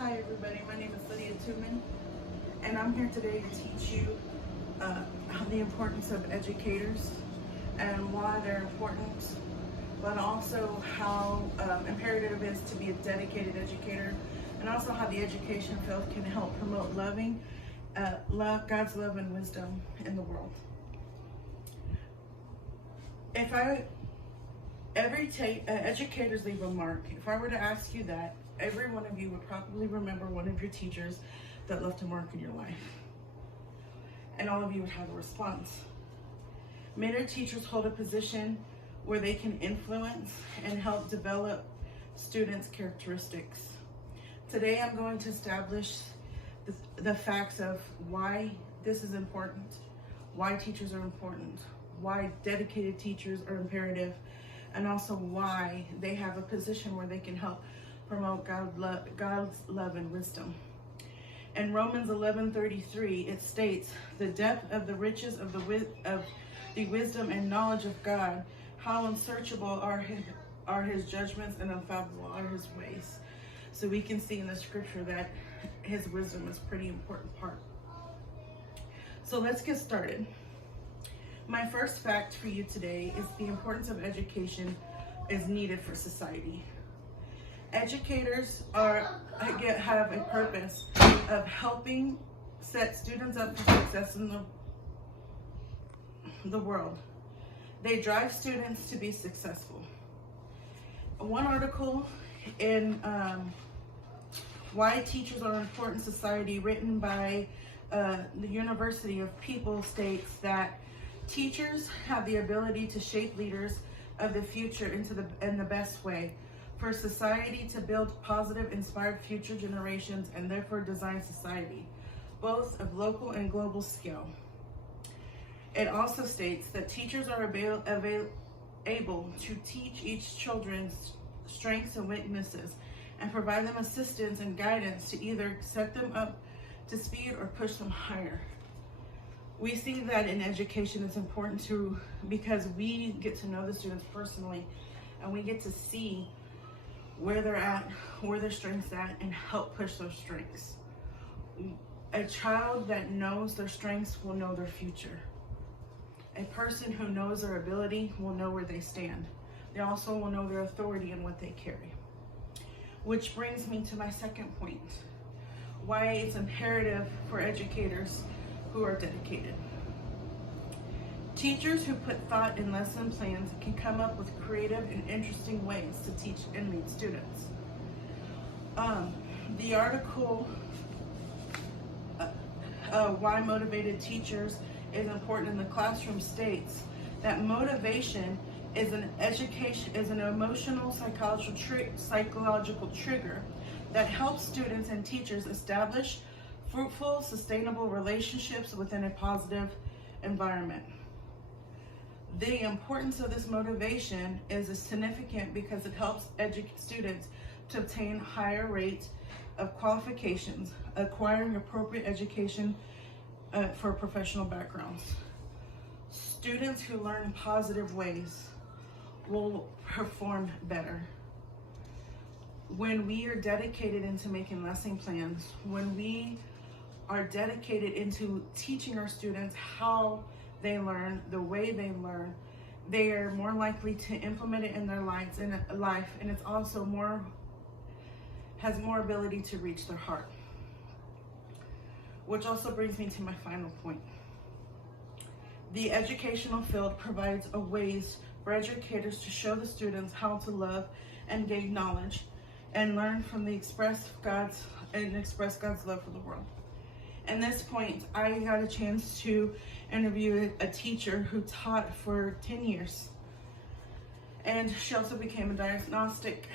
Hi everybody, my name is Lydia Tuman, and I'm here today to teach you the importance of educators and why they're important, but also how imperative it is to be a dedicated educator, and also how the education field can help promote God's love and wisdom in the world. Educators leave a mark. If I were to ask you that, every one of you would probably remember one of your teachers that left a mark in your life. And all of you would have a response. Many teachers hold a position where they can influence and help develop students' characteristics. Today I'm going to establish the facts of why this is important, why teachers are important, why dedicated teachers are imperative, and also why they have a position where they can help promote God's love and wisdom. In Romans 11:33, it states, "The depth of the riches of the wisdom and knowledge of God, how unsearchable are his judgments and unfathomable are his ways." So we can see in the scripture that his wisdom is a pretty important part. So let's get started. My first fact for you today is the importance of education is needed for society. Educators have a purpose of helping set students up for success in the world. They drive students to be successful. One article in Why Teachers Are Important in Society, written by the University of People, states that teachers have the ability to shape leaders of the future in the best way for society, to build positive, inspired future generations, and therefore design society, both of local and global scale. It also states that teachers are able to teach each children's strengths and weaknesses and provide them assistance and guidance to either set them up to speed or push them higher. We see that in education it's important because we get to know the students personally, and we get to see where they're at, where their strengths at, and help push those strengths. A child that knows their strengths will know their future. A person who knows their ability will know where they stand. They also will know their authority and what they carry. Which brings me to my second point, why it's imperative for educators who are dedicated. Teachers who put thought in lesson plans can come up with creative and interesting ways to teach and lead students. The article, Why Motivated Teachers is Important in the Classroom, states that motivation is an emotional psychological trigger that helps students and teachers establish fruitful, sustainable relationships within a positive environment. The importance of this motivation is significant because it helps students to obtain higher rates of qualifications, acquiring appropriate education for professional backgrounds. Students who learn in positive ways will perform better. When we are dedicated into making lesson plans, when we are dedicated into teaching our students how they learn, the way they learn, they are more likely to implement it in their life, and it's also has more ability to reach their heart. Which also brings me to my final point. The educational field provides ways for educators to show the students how to love and gain knowledge and learn from express God's love for the world. At this point, I got a chance to interview a teacher who taught for 10 years. And she also became a diagnostic.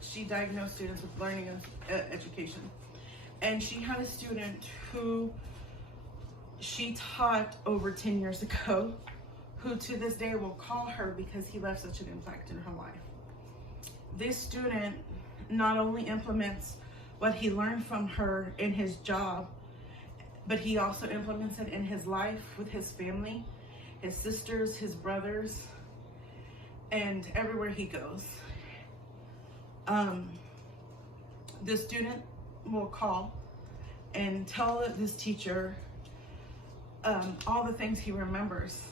She diagnosed students with learning education. And she had a student who she taught over 10 years ago, who to this day will call her because he left such an impact in her life. This student not only implements what he learned from her in his job, but he also implements it in his life with his family, his sisters, his brothers, and everywhere he goes. the student will call and tell this teacher all the things he remembers,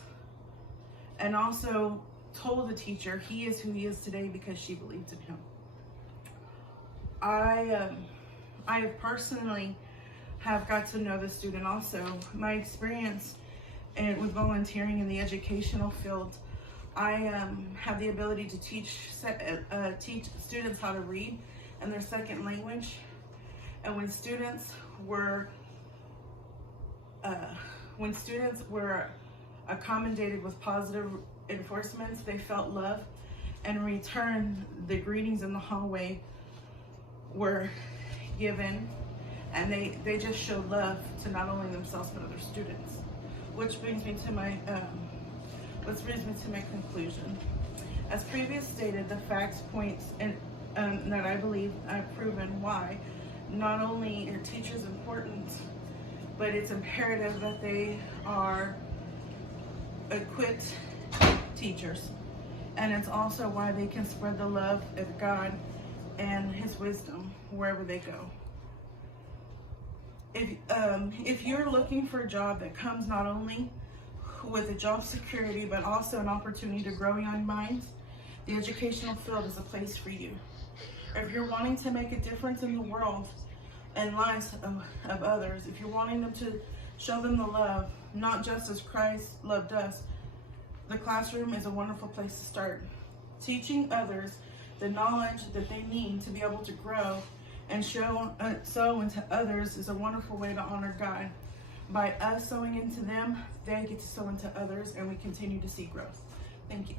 and also told the teacher he is who he is today because she believed in him. I have personally have got to know the student also. My experience with volunteering in the educational field, I have the ability to teach students how to read in their second language. And when students were accommodated with positive enforcements, they felt love, and in return, the greetings in the hallway were given, and they just showed love to not only themselves but other students. Which brings me to my conclusion. As previously stated, the facts points and that I believe I've proven why not only are teachers important, but it's imperative that they are equipped teachers. And it's also why they can spread the love of God and His wisdom wherever they go. If you're looking for a job that comes not only with a job security, but also an opportunity to grow young minds, the educational field is a place for you. If you're wanting to make a difference in the world and lives of others, if you're wanting them to show them the love, not just as Christ loved us, the classroom is a wonderful place to start. Teaching others the knowledge that they need to be able to grow and sow into others is a wonderful way to honor God. By us sowing into them, they get to sow into others, and we continue to see growth. Thank you.